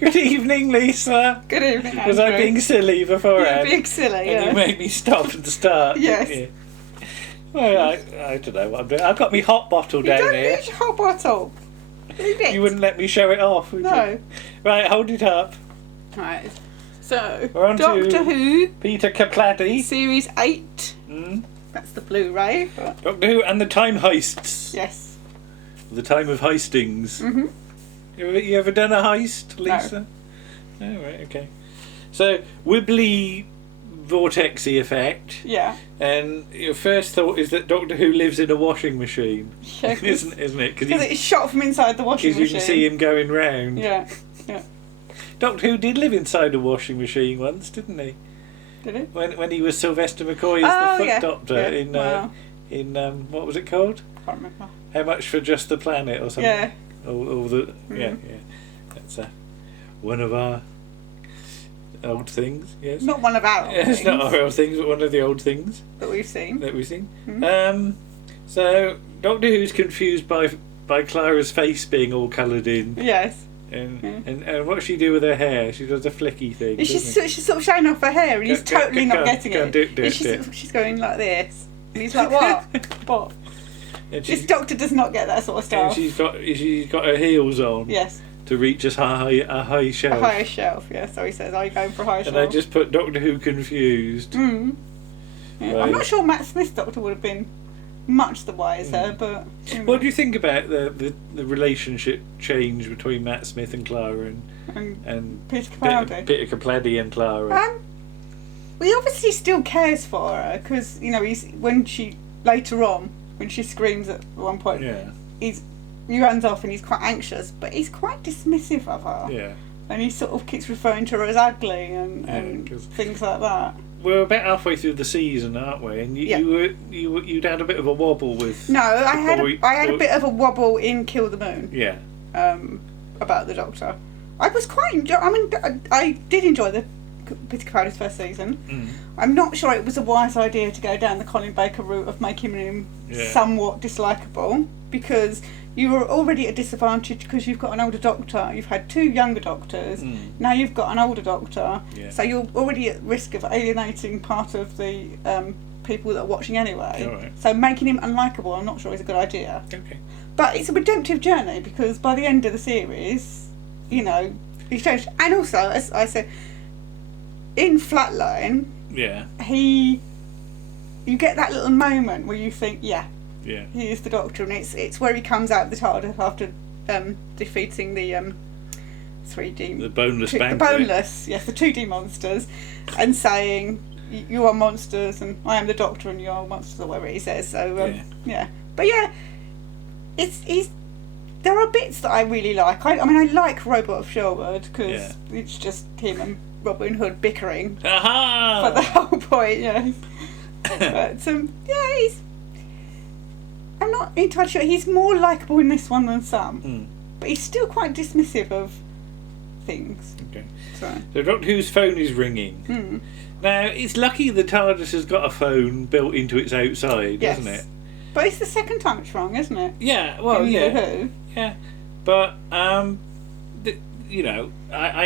Good evening, Lisa. Good evening, Andrew. Was I being silly beforehand? You're being silly, And you made me stop and start. Yes. Didn't you? Well, I don't know what I'm doing. I've got my hot bottle down don't here. need your hot bottle. Leave it. You wouldn't let me show it off, would No. you? Right, hold it up. Right. So, We're on to Doctor Who, Peter Capaldi. Series 8. Mm. That's the Blu-ray. Doctor Who and the Time Heists. Yes. The Time of Heistings. Mm-hmm. You ever done a heist, Lisa? No. Oh, right, okay. So, wibbly vortexy effect. Yeah. And your first thought is that Doctor Who lives in a washing machine. Yeah, isn't it? Because it's shot from inside the washing machine. Because you can see him going round. Yeah. Yeah. Doctor Who did live inside a washing machine once, didn't he? Did he? When he was Sylvester McCoy as the Foot Doctor in what was it called? Can't remember. How Much for Just the Planet or something? Yeah. All the yeah. That's one of our old things. Yes. Not one of our old things. It's not our old things, but one of the old things that we've seen. Mm-hmm. So Doctor Who's confused by Clara's face being all coloured in. Yes. And what does she do with her hair? She does a flicky thing. She's sort of showing off her hair, and he's totally not getting it. She's going like this, and he's like, "What? What?" This Doctor does not get that sort of stuff. And she's got her heels on. Yes. To reach a high shelf. A higher shelf, yeah. So he says, "Are you going for a higher shelf?" And I just put Doctor Who confused. Mm. Yeah. Right. I'm not sure Matt Smith's Doctor would have been much the wiser, but. What do you think about the relationship change between Matt Smith and Clara and Peter Capaldi? Peter Capaldi and Clara. He obviously still cares for her because when she screams at one point, he runs off and he's quite anxious, but he's quite dismissive of her. Yeah. And he sort of keeps referring to her as ugly and things like that. We're about halfway through the season, aren't we? And you'd had a bit of a wobble with. No, I had a bit of a wobble in Kill the Moon. Yeah. About the Doctor, I was quite. I did enjoy the Peter Capaldi's first season. Mm. I'm not sure it was a wise idea to go down the Colin Baker route of making him somewhat dislikable, because you were already at a disadvantage because you've got an older Doctor, you've had two younger Doctors, now you've got an older Doctor, so you're already at risk of alienating part of the people that are watching anyway. Right. So making him unlikable, I'm not sure is a good idea. Okay. But it's a redemptive journey because by the end of the series, he's changed. And also, as I said, in Flatline, you get that little moment where you think, he is the Doctor, and it's where he comes out of the TARDIS after defeating the 3D... The boneless bandit. The boneless, yes, the 2D monsters, and saying, you are monsters, and I am the Doctor, and you are monsters, or whatever he says. So, But there are bits that I really like. I like Robot of Sherwood, because it's just him and Robin Hood bickering for the whole point, yes. But, I'm not entirely sure. He's more likeable in this one than some. But he's still quite dismissive of things. Okay. So Doctor Who's phone is ringing. Now, it's lucky the TARDIS has got a phone built into its outside, isn't it? But it's the second time it's wrong, isn't it? Yeah, well, Who? Yeah. But, I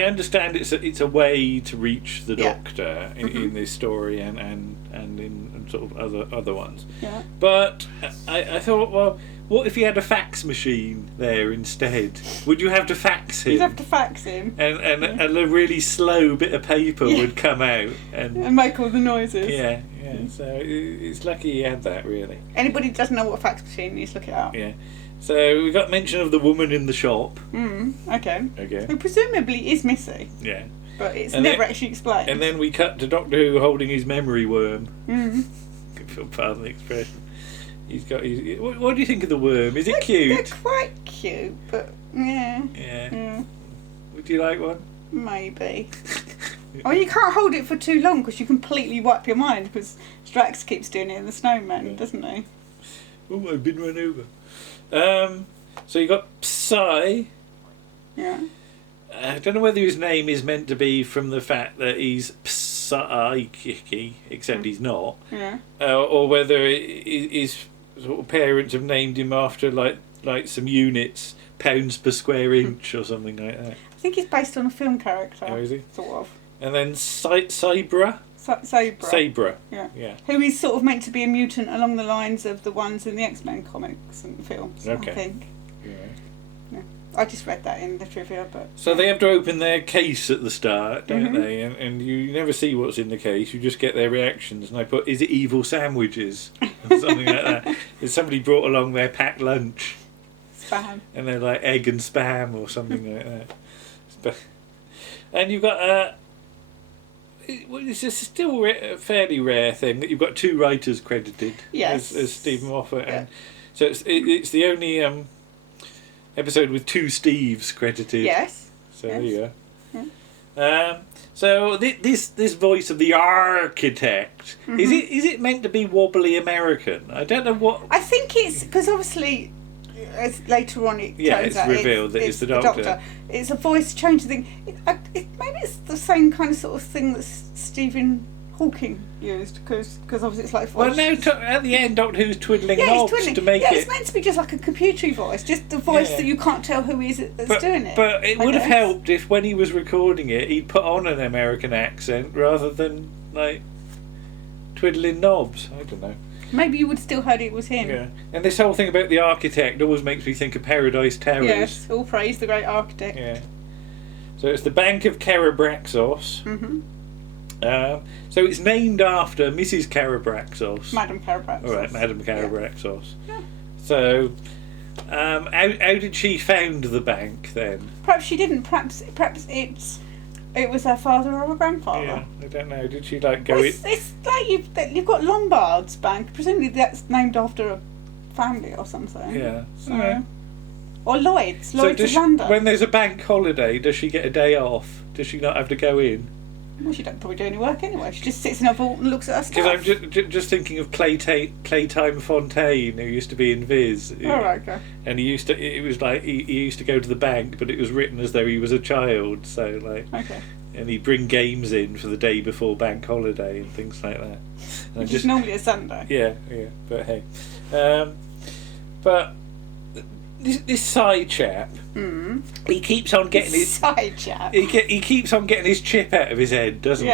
understand it's a way to reach the Doctor in this story and in sort of other ones. Yeah. But I thought, well, what if he had a fax machine there instead? Would you have to fax him? You'd have to fax him. And a really slow bit of paper would come out and make all the noises. Yeah. So it's lucky he had that, really. Anybody who doesn't know what a fax machine is, look it up. Yeah. So we got mention of the woman in the shop. Okay. Who presumably is Missy. Yeah. But it's never actually explained. And then we cut to Doctor Who holding his memory worm. Pardon the expression. He's got his. What do you think of the worm? Is it cute? They're quite cute, but yeah. Would you like one? Maybe. You can't hold it for too long because you completely wipe your mind, because Strax keeps doing it in the Snowman, doesn't he? Oh, I've been run over. So you got Psy. Yeah. I don't know whether his name is meant to be from the fact that he's psychic, except he's not. Yeah. Or whether his sort of parents have named him after like some units, pounds per square inch or something like that. think he's based on a film character. Oh, is he? Sort of. And then Sabra. Sabra. Yeah. Who is sort of meant to be a mutant along the lines of the ones in the X-Men comics and films, Okay. I think. Yeah. I just read that in the trivia, but... So they have to open their case at the start, don't Mm-hmm. they? And you never see what's in the case, you just get their reactions. And I put, is it evil sandwiches? Or something like that. Has somebody brought along their packed lunch? Spam. And they're like egg and spam or something like that. And you've got... it's a still a fairly rare thing that you've got 2 writers credited Yes. as Stephen Moffat. Yeah. And so it's the only... episode with 2 Steves credited. Yes. So yes. there you go. Yeah. So this voice of the architect, is it meant to be wobbly American? I don't know what. I think it's because obviously, as later on it turns out revealed that it's the Doctor. It's a voice change thing. Maybe it's the same kind of sort of thing that Stephen Hawking used because obviously it's like voice. Well, no, at the end, Doctor Who's twiddling knobs to make it. it. It's meant to be just like a computery voice, just the voice that you can't tell who is it that's doing it. But it would have helped if when he was recording it, he'd put on an American accent rather than like twiddling knobs. I don't know. Maybe you would still heard it was him. Yeah, and this whole thing about the architect always makes me think of Paradise Terrace. Yes, all praise the great architect. Yeah. So it's the Bank of Carabraxos. Mm-hmm. So it's named after Mrs. Carabraxos. Madam Carabraxos. All right, Madam Carabraxos. Yeah. So, how did she found the bank then? Perhaps she didn't. Perhaps it was her father or her grandfather. Yeah, I don't know. Did she like go? Well, it's like you've got Lombard's Bank. Presumably that's named after a family or something. Yeah. Or Lloyd's of London. When there's a bank holiday, does she get a day off? Does she not have to go in? Well, she don't probably do any work anyway. She just sits in her vault and looks at her stuff. Because I'm just thinking of Playtime Fontaine, who used to be in Viz. Oh, right, okay. And it was like he used to go to the bank, but it was written as though he was a child. So like, okay. And he'd bring games in for the day before bank holiday and things like that. And Which is normally a Sunday. Yeah. But hey, but this side chap, he keeps on getting his side chap. He keeps on getting his chip out of his head, doesn't he?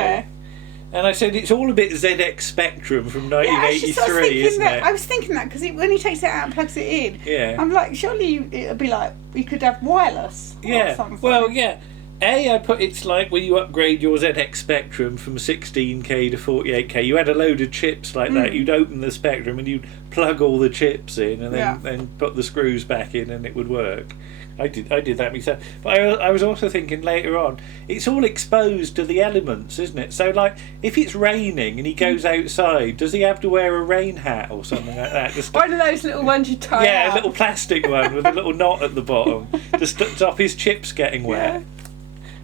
And I said it's all a bit ZX Spectrum from 1983, isn't it? I was thinking that because when he takes it out and plugs it in, I'm like, surely it'd be like we could have wireless. Or something. Well, yeah. I put it's like when you upgrade your ZX Spectrum from 16K to 48K, you had a load of chips like that. You'd open the Spectrum and you'd plug all the chips in and then put the screws back in and it would work. I did that myself. But I was also thinking later on, it's all exposed to the elements, isn't it? So like, if it's raining and he goes outside, does he have to wear a rain hat or something like that? One of those little ones you tie out. A little plastic one with a little knot at the bottom to stop his chips getting wet.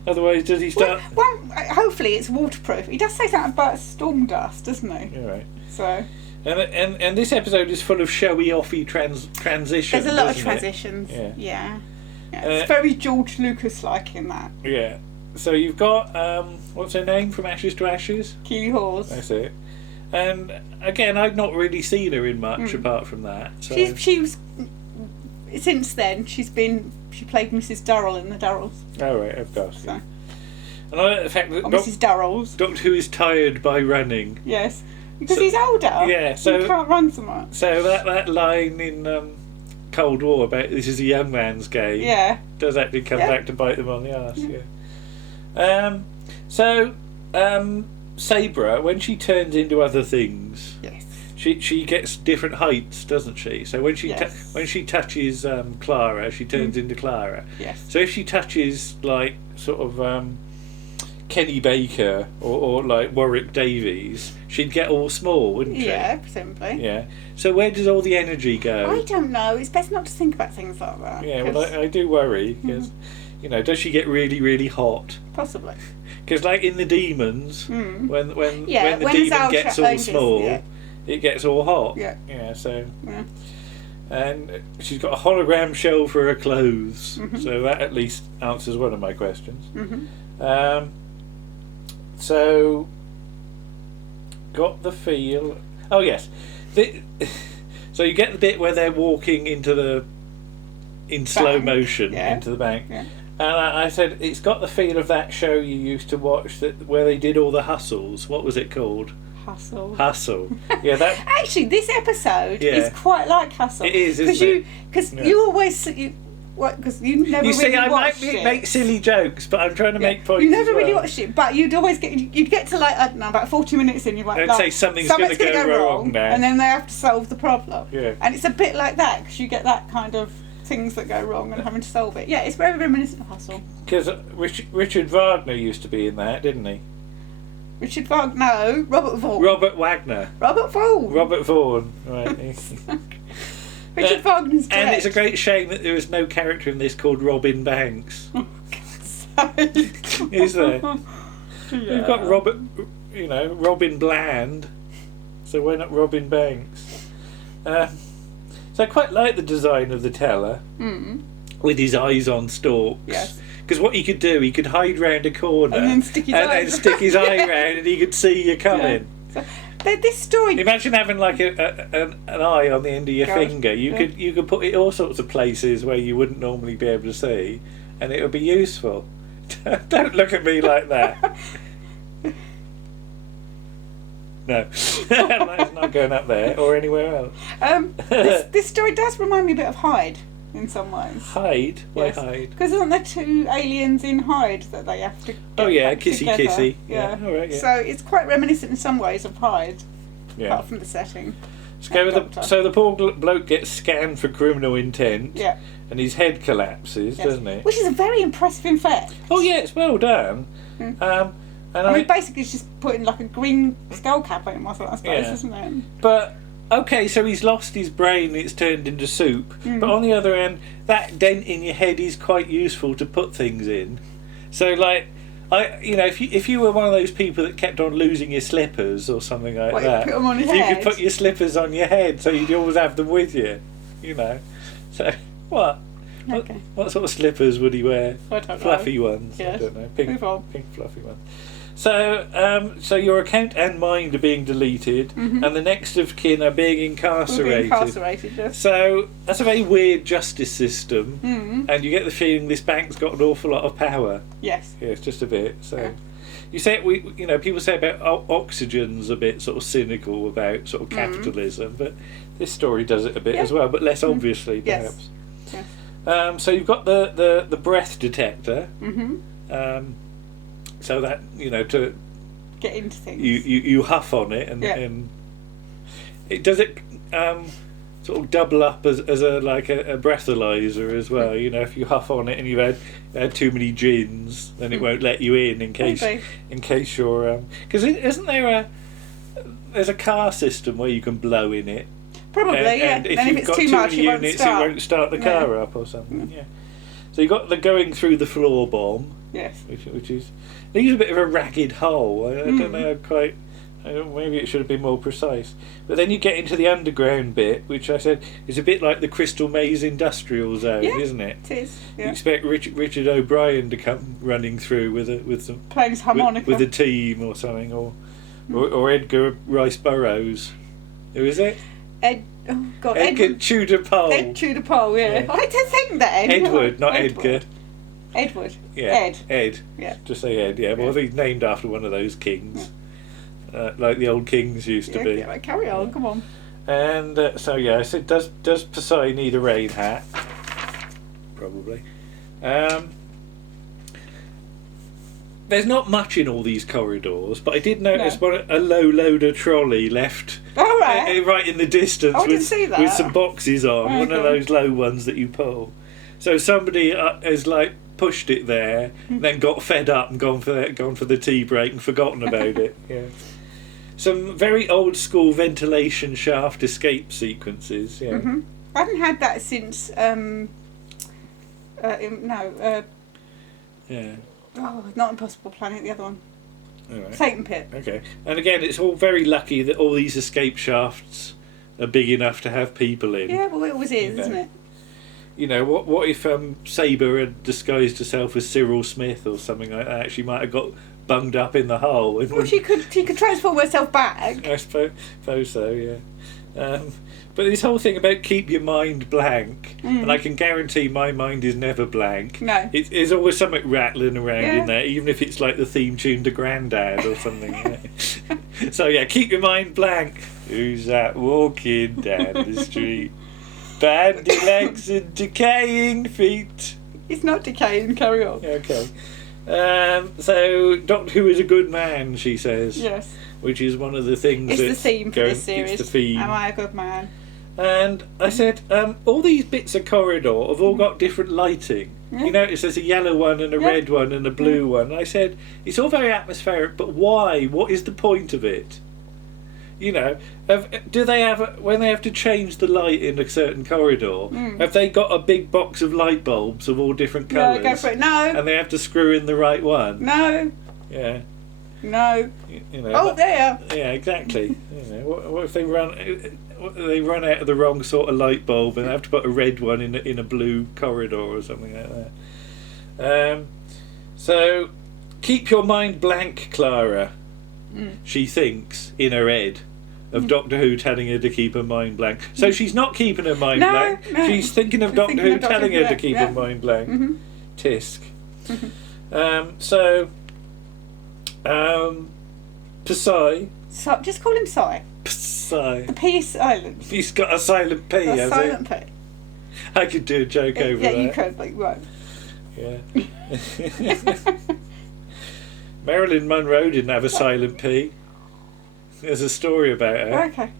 Otherwise, does he start... Well, hopefully it's waterproof. He does say something about storm dust, doesn't he? You're right. So... And this episode is full of showy-offy transitions. There's a lot of transitions. Yeah. It's very George Lucas-like in that. Yeah. So you've got, what's her name from Ashes to Ashes? Keely Hawes. That's it. And again, I've not really seen her in much apart from that. So. She was... Since then, she played Mrs. Durrell in the Durrells. Oh, right, of course. So. And I like the fact that Mrs. Durrells. Doctor Who is tired by running. Yes. Because he's older. Yeah, so... He can't run so much. So that line in Cold War about this is a young man's game does actually come back to bite them on the arse. Sabra, when she turns into other things... Yes. She gets different heights, doesn't she? So when she when she touches Clara, she turns into Clara. Yes. So if she touches like sort of Kenny Baker or like Warwick Davies, she'd get all small, wouldn't she? Yeah, presumably. Yeah. So where does all the energy go? I don't know. It's best not to think about things like that. Yeah, well, I do worry because does she get really, really hot? Possibly. Because like in the Demons, when the demon gets all small. It gets all hot. Yeah. So. Yeah. And she's got a hologram shell for her clothes, so that at least answers one of my questions. So, got the feel. Oh yes, so you get the bit where they're walking into in slow motion into the bank. And I said, it's got the feel of that show you used to watch where they did all the hustles. What was it called? Hustle. Yeah, that. Actually, this episode is quite like Hustle. It is, isn't it? Because you always... Because you never really watched it. I might make silly jokes, but I'm trying to make points. You never really watched it, but you'd always get to like, I don't know, about 40 minutes in, you're like, say something's going to go wrong now. And then they have to solve the problem. Yeah. And it's a bit like that, because you get that kind of things that go wrong and having to solve it. Yeah, it's very reminiscent of Hustle. Because Richard Wagner used to be in that, didn't he? Richard Wagner, no, Robert Vaughan. Robert Wagner. Robert Vaughan. Right. Richard Wagner's correct. And it's a great shame that there is no character in this called Robin Banks. Is there? Yeah. We've got Robin Bland, so why not Robin Banks? So I quite like the design of the teller, with his eyes on stalks. Yes. Because what he could do, he could hide round a corner and then stick his eye round, and he could see you coming. Yeah. So, this story. Imagine having like an eye on the end of your finger. You could put it all sorts of places where you wouldn't normally be able to see, and it would be useful. Don't look at me like that. No, that's not going up there or anywhere else. This story does remind me a bit of Hyde in some ways. Hyde? Why Hyde? Because aren't there two aliens in Hyde that they have to get back kissy together? kissy. Yeah. All right, yeah. So it's quite reminiscent in some ways of Hyde, apart from the setting. So the poor bloke gets scanned for criminal intent, and his head collapses, doesn't it? Which is a very impressive effect. Oh yeah, it's well done. I mean, basically, it's just putting like a green skull cap on him, I suppose, isn't it? But okay, so he's lost his brain; it's turned into soup. But on the other hand, that dent in your head is quite useful to put things in. So, like, if you were one of those people that kept on losing your slippers or something like that, put them on your you head? could put your slippers on your head, so you'd always have them with you. So what? Okay. What sort of slippers would he wear? I don't know. Fluffy ones. Yes. I don't know. Pink fluffy ones. So your account and mind are being deleted, and the next of kin are being incarcerated. Yes. So that's a very weird justice system, and you get the feeling this bank's got an awful lot of power. Yes. Yes, just a bit. So you say people say about Oxygen's a bit sort of cynical about sort of capitalism, but this story does it a bit as well, but less obviously perhaps. Yes. So you've got the breath detector. So that to get into things, you huff on it, and it does it sort of double up as a breathalyzer as well. If you huff on it and you've had too many gins, then it won't let you in case you're because isn't there's a car system where you can blow in it. Probably, and if you've got too many units, it won't start the car up or something. Yeah. So you've got the going through the floor bomb. Yes. Which is leaves a bit of a ragged hole. I don't know quite. Maybe it should have been more precise. But then you get into the underground bit, which I said is a bit like the Crystal Maze Industrial Zone, isn't it? It is. Yeah. You expect Richard O'Brien to come running through with some playing his harmonica with a team or something, or Edgar Rice Burroughs. Who is it? Edgar Tudor Pole. Ed Tudor Pole, yeah. I did think that Edward, not Edgar. Edward. Yeah. Ed. Yeah. Just say Ed. Yeah. Well, he's named after one of those kings, like the old kings used to be. Yeah, carry on. Come on. And I said, does Psy need a rain hat? Probably. There's not much in all these corridors, but I did notice a low loader trolley left right in the distance with some boxes on, one of those low ones that you pull. So somebody has pushed it there, then got fed up and gone for the tea break and forgotten about it. Yeah. Some very old school ventilation shaft escape sequences. Yeah. I haven't had that since not Impossible Planet, the other one. Right. Satan Pit. Okay. And again, it's all very lucky that all these escape shafts are big enough to have people in. Yeah, well, it always is, isn't it? What if Sabre had disguised herself as Cyril Smith or something like that? She might have got bunged up in the hole. Well, she could transform herself back. I suppose so, yeah. But this whole thing about keep your mind blank, and I can guarantee my mind is never blank. No. There's always something rattling around in there, even if it's like the theme tune to Grandad or something. So yeah, keep your mind blank. Who's that walking down the street? Bandy legs and decaying feet. It's not decaying, carry on. Okay. So Doctor Who is a good man, she says. Yes. Which is one of the things It's the theme for this series. It's the theme. Am I a good man? And I said, all these bits of corridor have all got different lighting. Yeah. You notice there's a yellow one and a red one and a blue one. And I said, it's all very atmospheric, but why? What is the point of it? You know, do they have, when they have to change the light in a certain corridor, have they got a big box of light bulbs of all different colours? No, go for it. No. And they have to screw in the right one? No. Yeah. No. You know, oh, there. Yeah, exactly. You know, what if they run out of the wrong sort of light bulb and they have to put a red one in a blue corridor or something like that? So, keep your mind blank, Clara. She thinks in her head of Doctor Who telling her to keep her mind blank. So she's not keeping her mind blank. No. She's thinking of Doctor Who telling her to keep her mind blank. Tisk. Psy. So, just call him Psy. Psy. The P is silent. He's got a silent P, A has silent P. I could do a joke over that. Yeah, you could, but you won't. Yeah. Marilyn Monroe didn't have a silent P. There's a story about her. Okay.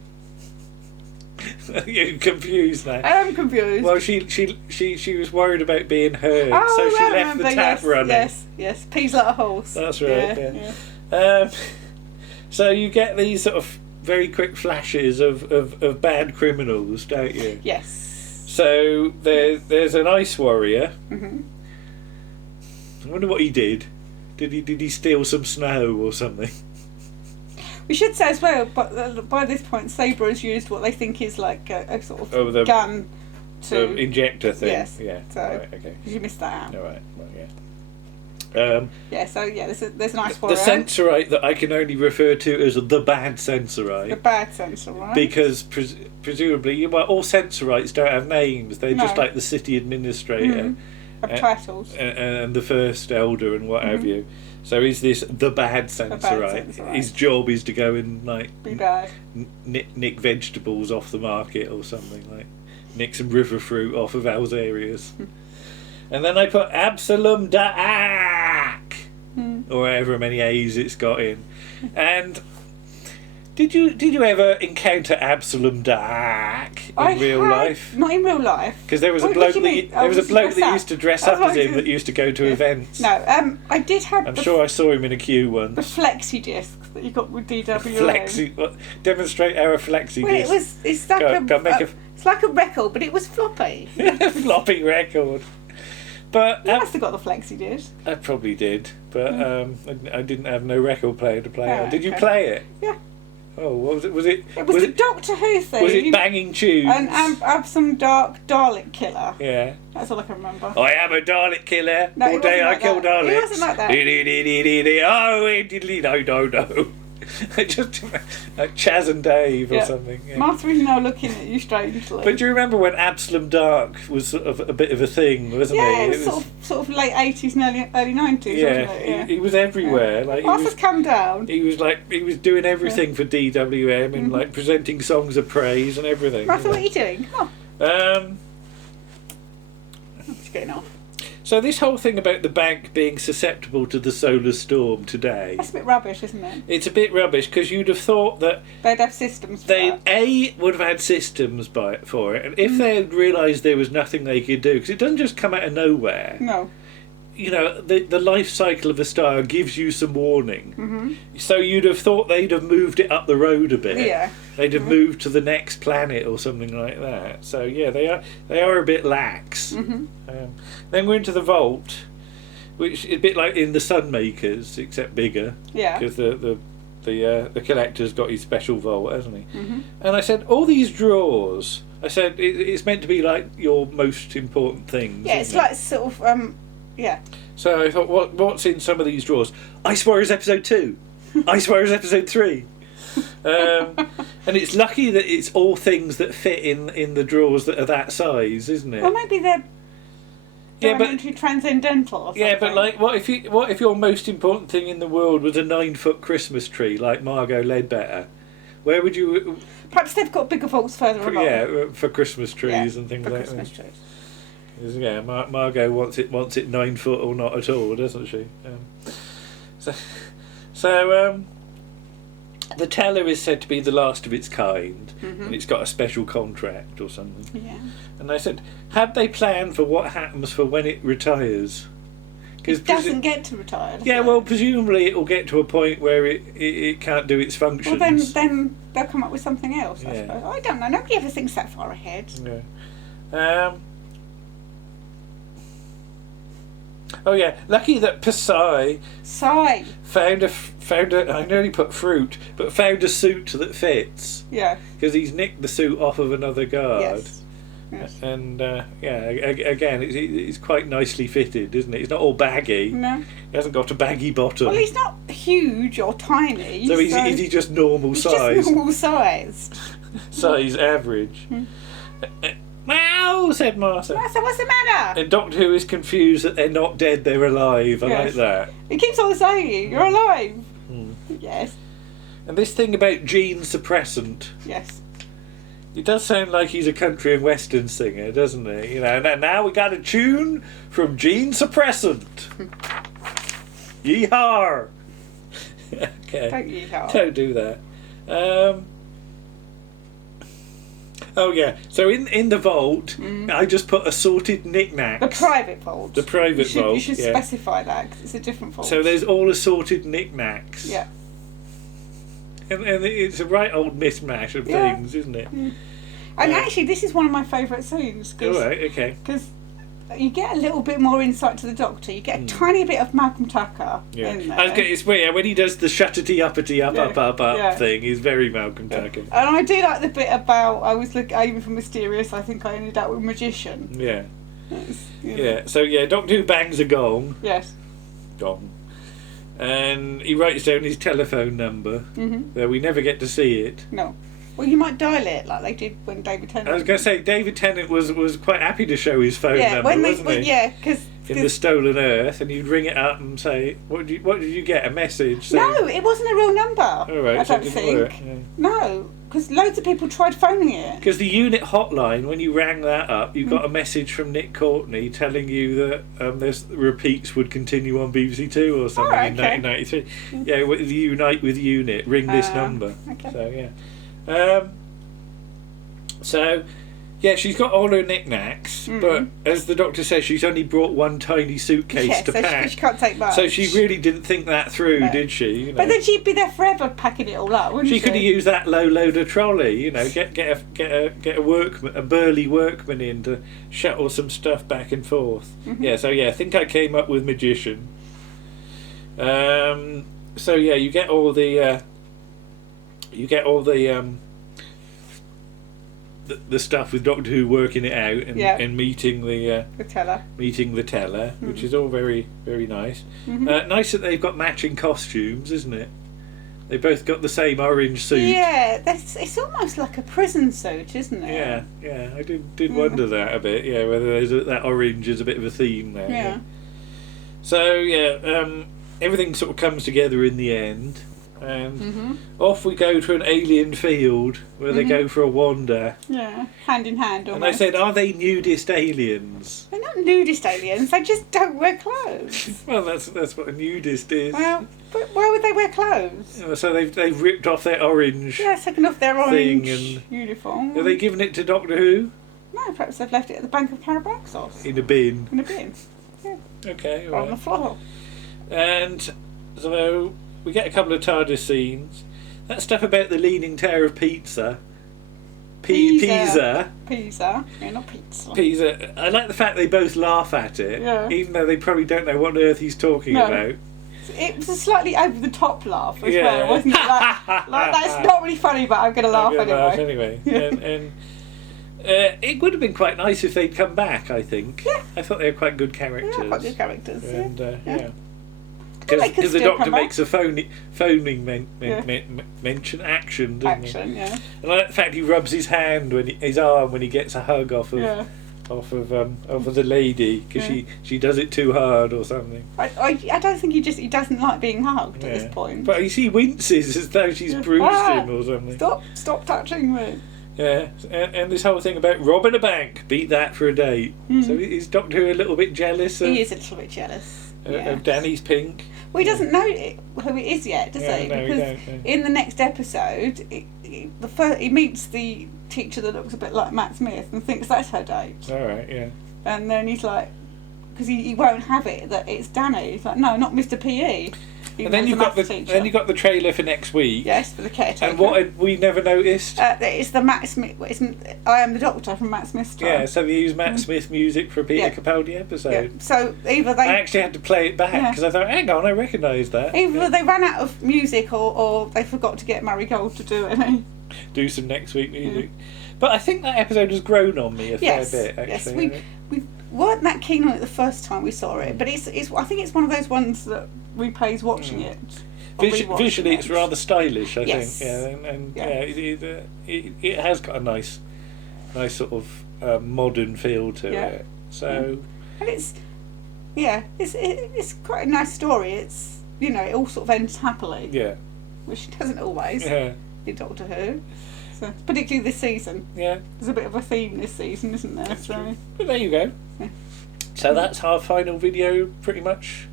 You're confused now. I am confused. Well, she was worried about being heard, oh, so she I left remember, the tap running. Yes. Peas like a horse. That's right. Yeah. So you get these sort of very quick flashes of bad criminals, don't you? Yes. So there's an ice warrior. I wonder what he did. Did he steal some snow or something? We should say as well, but by this point, Sabre has used what they think is like a sort of gun to the injector thing. Yes. Yeah. So right, okay. You missed that out. All right. Well, yeah. So there's an ice warrior. The Sensorite that I can only refer to as the Bad Sensorite. The Bad Sensorite. Because presumably, all Sensorites don't have names. They're just like the city administrator. Of titles. And the first elder and what have you. So is this the Bad Sensorite? His job is to go and be bad. Nick vegetables off the market or something, like nick some river fruit off of Al's areas. And then I put Abslom Daak, or however many A's it's got in. And did you ever encounter Abslom Daak in real life? Not in real life. Because there was a bloke that used to dress up as him that used to go to events. No, I did have. I'm sure I saw him in a queue once. The flexi disc that you got with DWM. Demonstrate our flexi disc. It's like a record, but it was floppy. Floppy record. But you must have got the flexi disc. I probably did, but I didn't have no record player to play on. Did you okay. play it? Yeah. Oh, what was it? It was the Doctor Who thing. Was it banging tunes? And Abslom Daak, Dalek Killer. Yeah. That's all I can remember. I am a Dalek killer. No, all day I kill Daleks. It wasn't like that. Oh, no. Just like Chaz and Dave or something. Yeah. Martha is now looking at you strangely. But do you remember when Abslom Daak was sort of a bit of a thing, wasn't he? It was sort of late 80s and early 90s, wasn't it? He was everywhere. Yeah. Like Martha's come down. He was doing everything for DWM and like presenting songs of praise and everything. Martha, what are you doing? Come on. She's getting off. So this whole thing about the bank being susceptible to the solar storm today... That's a bit rubbish, isn't it? It's a bit rubbish, because you'd have thought that... They'd have systems for that. They would have had systems for it, and if they had realised there was nothing they could do, because it doesn't just come out of nowhere... No. You know, the life cycle of a star gives you some warning. So you'd have thought they'd have moved it up the road a bit. Yeah. They'd have moved to the next planet or something like that. So yeah, they are a bit lax. Then we're into the vault, which is a bit like in the Sunmakers, except bigger. Yeah. Because the collector's got his special vault, hasn't he? And I said, all these drawers. I said it's meant to be like your most important things. Yeah, it's like sort of yeah. So I thought, what's in some of these drawers? Ice Warriors episode 2, Ice Warriors episode 3. And it's lucky that it's all things that fit in the drawers that are that size, isn't it? Well, maybe they're but transcendental or something. yeah, but like, what if your most important thing in the world was a 9-foot Christmas tree like Margot Ledbetter? Where would you? Perhaps they've got bigger vaults further along. Yeah, for Christmas trees and things like that. Christmas trees. Yeah, Margot wants it 9 foot or not at all, doesn't she? So the teller is said to be the last of its kind, and it's got a special contract or something. Yeah. And I said, have they planned for what happens for when it retires? It doesn't get to retire. Yeah, well, presumably it will get to a point where it can't do its functions. Well, then they'll come up with something else, I suppose. I don't know. Nobody ever thinks that far ahead. Yeah. Oh yeah, lucky that Psy found a. I nearly put fruit, but found a suit that fits. Yeah. Because he's nicked the suit off of another guard. Yes. And again, it's quite nicely fitted, isn't it? It's not all baggy. No. He hasn't got a baggy bottom. Well, he's not huge or tiny. So is he just normal size? Just normal size. Size average. Meow, said Martha. So what's the matter? And Doctor Who is confused that they're not dead, they're alive. I like that. He keeps on saying, you're alive. Yes. And this thing about gene suppressant. Yes. It does sound like he's a country and western singer, doesn't it? You know, and now we got a tune from Gene Suppressant. Yeehaw! Okay. Don't yeehaw. Don't do that. Oh yeah, so in the vault, I just put assorted knickknacks. The private vault. The private vault. You should specify that because it's a different vault. So there's all assorted knickknacks. Yeah. And it's a right old mishmash of things, isn't it? And actually, this is one of my favourite scenes. All right, okay. Because you get a little bit more insight to the Doctor. You get a tiny bit of Malcolm Tucker in there. It's weird, when he does the shuttity uppity up thing, he's very Malcolm Tucker. And I do like the bit about, I was aiming for mysterious, I think I ended up with magician. Yeah. So Doctor Who bangs a gong. Yes. Gong. And he writes down his telephone number, though we never get to see it. No. Well, you might dial it like they did when David Tennant. I was going to say, David Tennant was quite happy to show his phone number, wasn't he? Yeah, because in the Stolen Earth, and you'd ring it up and say, "What did you get? A message?" Saying, no, it wasn't a real number. All right, I don't think. Work, yeah. No, because loads of people tried phoning it. Because the unit hotline, when you rang that up, you got a message from Nick Courtney telling you that this repeats would continue on BBC Two or something in 1993. Yeah, unite with unit, ring this number. Okay. So So, she's got all her knickknacks, but as the Doctor says, she's only brought one tiny suitcase to pack. She can't take much. So she really didn't think that through, did she? You know? But then she'd be there forever packing it all up, wouldn't she? She could have used that low loader trolley, you know, get a workman, a burly workman in to shuttle some stuff back and forth. I think I came up with magician. You get all the the stuff with Doctor Who working it out and meeting the teller, which is all very, very nice. Nice that they've got matching costumes, isn't it? They both got the same orange suit. Yeah, it's almost like a prison suit, isn't it? Yeah. I did wonder that a bit. Yeah, whether that orange is a bit of a theme there. Yeah. So everything sort of comes together in the end. And off we go to an alien field where they go for a wander. Yeah, hand in hand almost. And I said, are they nudist aliens? They're not nudist aliens, they just don't wear clothes. Well, that's what a nudist is. Well, but why would they wear clothes? So they've ripped off their orange taken off their orange uniform. Are they giving it to Doctor Who? No, perhaps they've left it at the Bank of Parabaxos. In a bin. Yeah. Okay, on the floor. And so we get a couple of TARDIS scenes. That stuff about the Leaning Tower of Pisa. Pisa. Yeah, not pizza. Pisa. I like the fact they both laugh at it, even though they probably don't know what on earth he's talking about. It was a slightly over the top laugh as well, wasn't it? Like that's not really funny, but I'm going to laugh anyway. And it would have been quite nice if they'd come back, I think. Yeah. I thought they were quite good characters. Yeah, quite good characters. And, Because the doctor makes a phoning mention action, doesn't he? Yeah. And I like the fact he rubs his hand his arm when he gets a hug off of the lady because she does it too hard or something. I don't think he doesn't like being hugged at this point. But he winces as though she's bruised him or something. Stop touching me. Yeah, and this whole thing about robbing a bank, beat that for a date. So is Doctor Who a little bit jealous? He is a little bit jealous of Danny's pink. Well, he doesn't know who it is yet, does he? No, because in the next episode, he meets the teacher that looks a bit like Matt Smith and thinks that's her date. All right, yeah. And then he's like, because he won't have it that it's Danny. He's like, no, not Mr. P.E. And then you've got the trailer for next week. Yes, for the caretaker. And what had we never noticed? It's the Matt Smith. I Am the Doctor from Matt Smith's time. Yeah, so they use Matt Smith music for a Peter Capaldi episode. Yeah. So either I actually had to play it back because I thought, hang on, I recognise that. Either they ran out of music or they forgot to get Marigold to do it. Do some next week music. But I think that episode has grown on me a fair bit. Actually, yes, we weren't that keen on it the first time we saw it, but it's I think it's one of those ones that replays watching it. Visually, it's rather stylish. I yes. think, it has got a nice sort of modern feel to it. So, and it's quite a nice story. It's it all sort of ends happily. Yeah, which doesn't always. Yeah. In Doctor Who. So, particularly this season. Yeah. There's a bit of a theme this season, isn't there? That's true. But there you go. Yeah. So that's our final video, pretty much.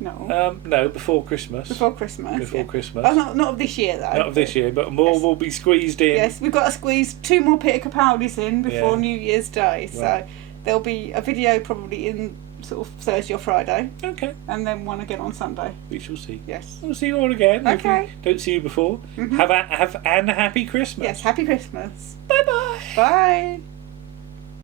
No. No, before Christmas. Before Christmas. Before Christmas. Oh, not of this year, though. Not of this year, but more will be squeezed in. Yes, we've got to squeeze 2 more Peter Capaldis in before New Year's Day. Right. So there'll be a video probably in sort of Thursday or Friday. Okay. And then one again on Sunday. We shall see. Yes. We'll see you all again. Okay. If we don't see you before. Mm-hmm. Have a happy Christmas. Yes, happy Christmas. Bye-bye. Bye.